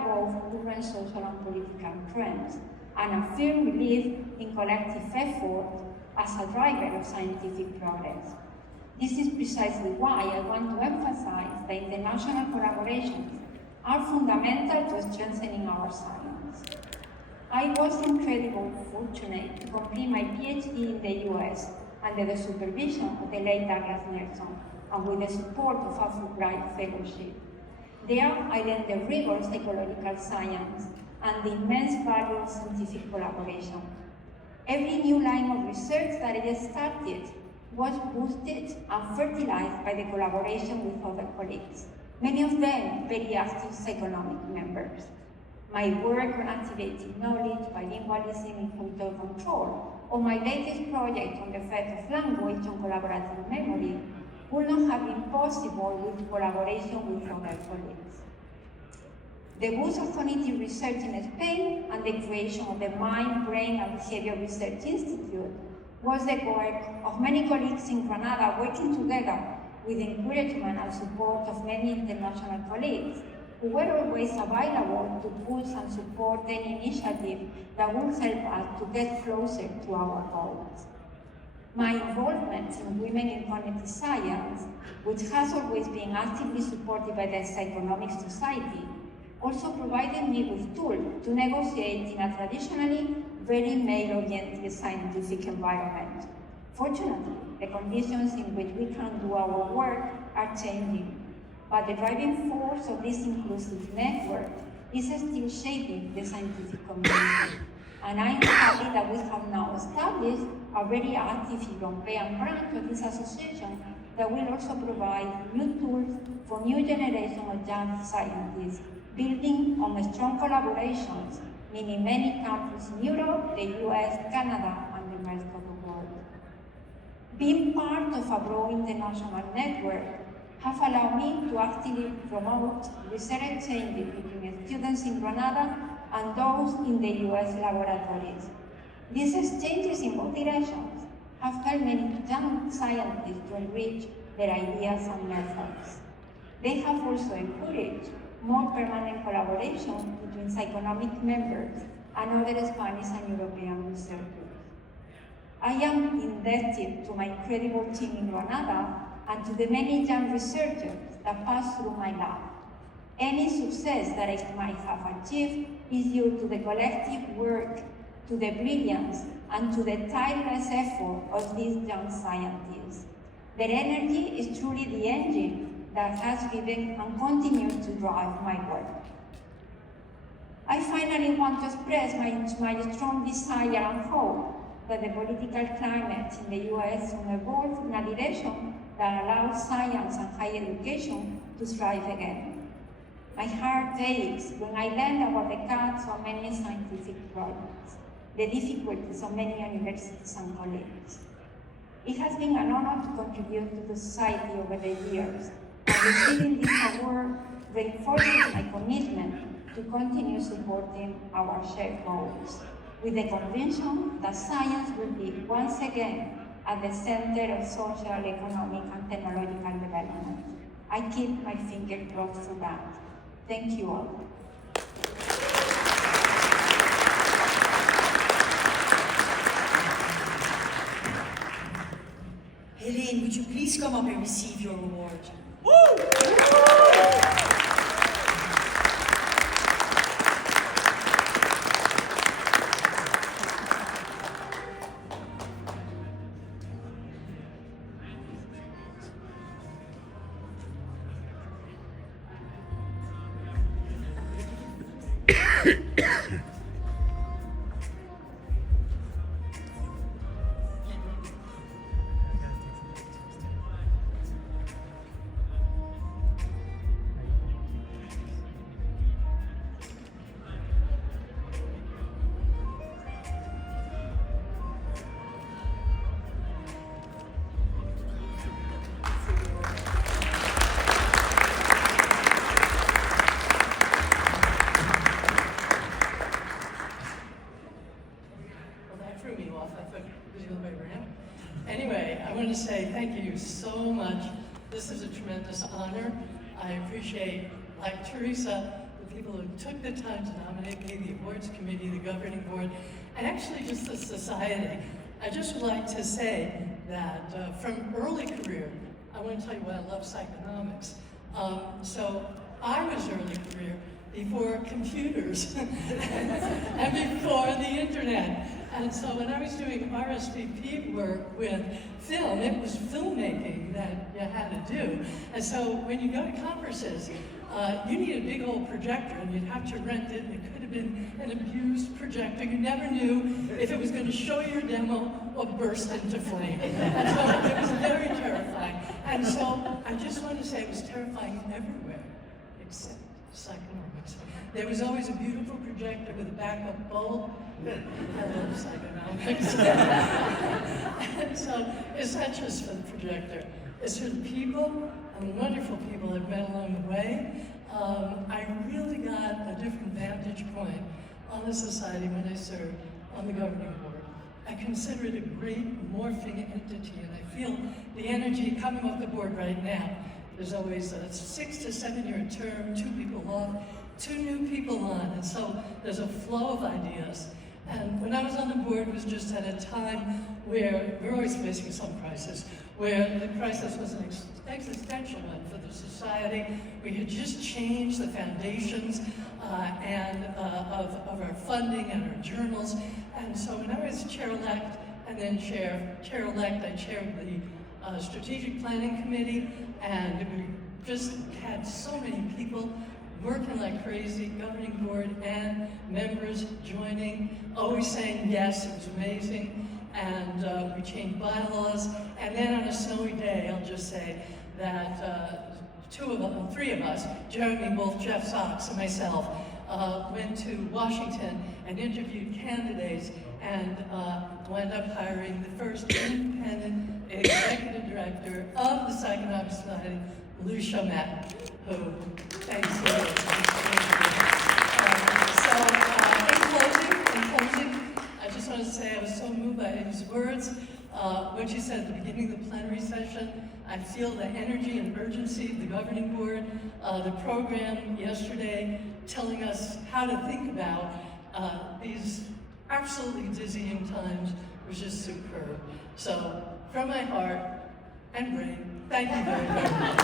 above current social and political trends, and a firm belief in collective effort as a driver of scientific progress. This is precisely why I want to emphasize that international collaborations are fundamental to strengthening our science. I was incredibly fortunate to complete my PhD in the US under the supervision of the late Douglas Nelson and with the support of a Fulbright fellowship. There, I learned the rigor of psychological science and the immense value of scientific collaboration. Every new line of research that I started was boosted and fertilized by the collaboration with other colleagues, many of them very active Psychonomics members. My work on activating knowledge, bilingualism, and cultural control, or my latest project on the effect of language on collaborative memory would not have been possible with collaboration with other colleagues. The boost of cognitive research in Spain and the creation of the Mind, Brain, and Behavior Research Institute was the work of many colleagues in Granada working together with the encouragement and support of many international colleagues who were always available to push and support any initiative that would help us to get closer to our goals. My involvement in Women in Cognitive Science, which has always been actively supported by the Psychonomics Society, also provided me with tools to negotiate in a traditionally very male-oriented scientific environment. Fortunately, the conditions in which we can do our work are changing, but the driving force of this inclusive network is still shaping the scientific community. And I'm happy that we have now established a very active European branch of this association that will also provide new tools for new generation of young scientists, building on strong collaborations, meaning many countries in Europe, the US, Canada, and the rest of the world. Being part of a broad international network have allowed me to actively promote research exchanges between students in Granada and those in the US laboratories. These exchanges in both directions have helped many young scientists to enrich their ideas and methods. They have also encouraged more permanent collaboration between Psychonomic members and other Spanish and European researchers. I am indebted to my incredible team in Granada and to the many young researchers that pass through my lab. Any success that I might have achieved is due to the collective work, to the brilliance, and to the tireless effort of these young scientists. Their energy is truly the engine that has driven and continues to drive my work. I finally want to express my strong desire and hope that the political climate in the US will evolve in a direction that allows science and higher education to thrive again. My heart aches when I learn about the cuts of many scientific projects, the difficulties of many universities and colleges. It has been an honor to contribute to the society over the years, and receiving this award reinforces my commitment to continue supporting our shared goals, with the conviction that science will be once again at the center of social, economic, and technological development. I keep my fingers crossed for that. Thank you all. Helene, would you please come up and receive your award? Woo! Anyway, I want to say thank you so much. This is a tremendous honor. I appreciate, like Teresa, the people who took the time to nominate me, the awards committee, the governing board, and actually just the society. I just would like to say that from early career, I want to tell you why I love psychonomics. So I was early career before computers and before the internet. And so when I was doing RSVP work with film, it was filmmaking that you had to do. And so when you go to conferences, you need a big old projector, and you'd have to rent it, and it could have been an abused projector. You never knew if it was going to show your demo or burst into flame. And so it was very terrifying. And so I just want to say it was terrifying everywhere, except Psychonomics. There was always a beautiful projector with a backup bulb. I love Psychonomics. And so it's not just for the projector, it's for the people and the wonderful people I've met along the way. I really got a different vantage point on the society when I served on the governing board. I consider it a great morphing entity, and I feel the energy coming off the board right now. There's always a 6 to 7 year term, 2 people off, 2 new people on, and so there's a flow of ideas. And when I was on the board, it was just at a time where we're always facing some crisis, where the crisis was an existential one for the society. We had just changed the foundations of our funding and our journals. And so when I was chair-elect and then chair-elect, I chaired the strategic planning committee, and we just had so many people working like crazy, governing board and members joining, always saying yes. It was amazing. And we changed bylaws. And then on a snowy day, I'll just say that 3 of us, Jeremy, both Jeff Sox and myself, went to Washington and interviewed candidates and wound up hiring the first independent executive director of the Psychonomics Society, Lou Chomet, who, thanks for in closing, I just want to say I was so moved by his words. What you said at the beginning of the plenary session, I feel the energy and urgency of the governing board, the program yesterday telling us how to think about these absolutely dizzying times was just superb. So, from my heart and brain, thank you very much.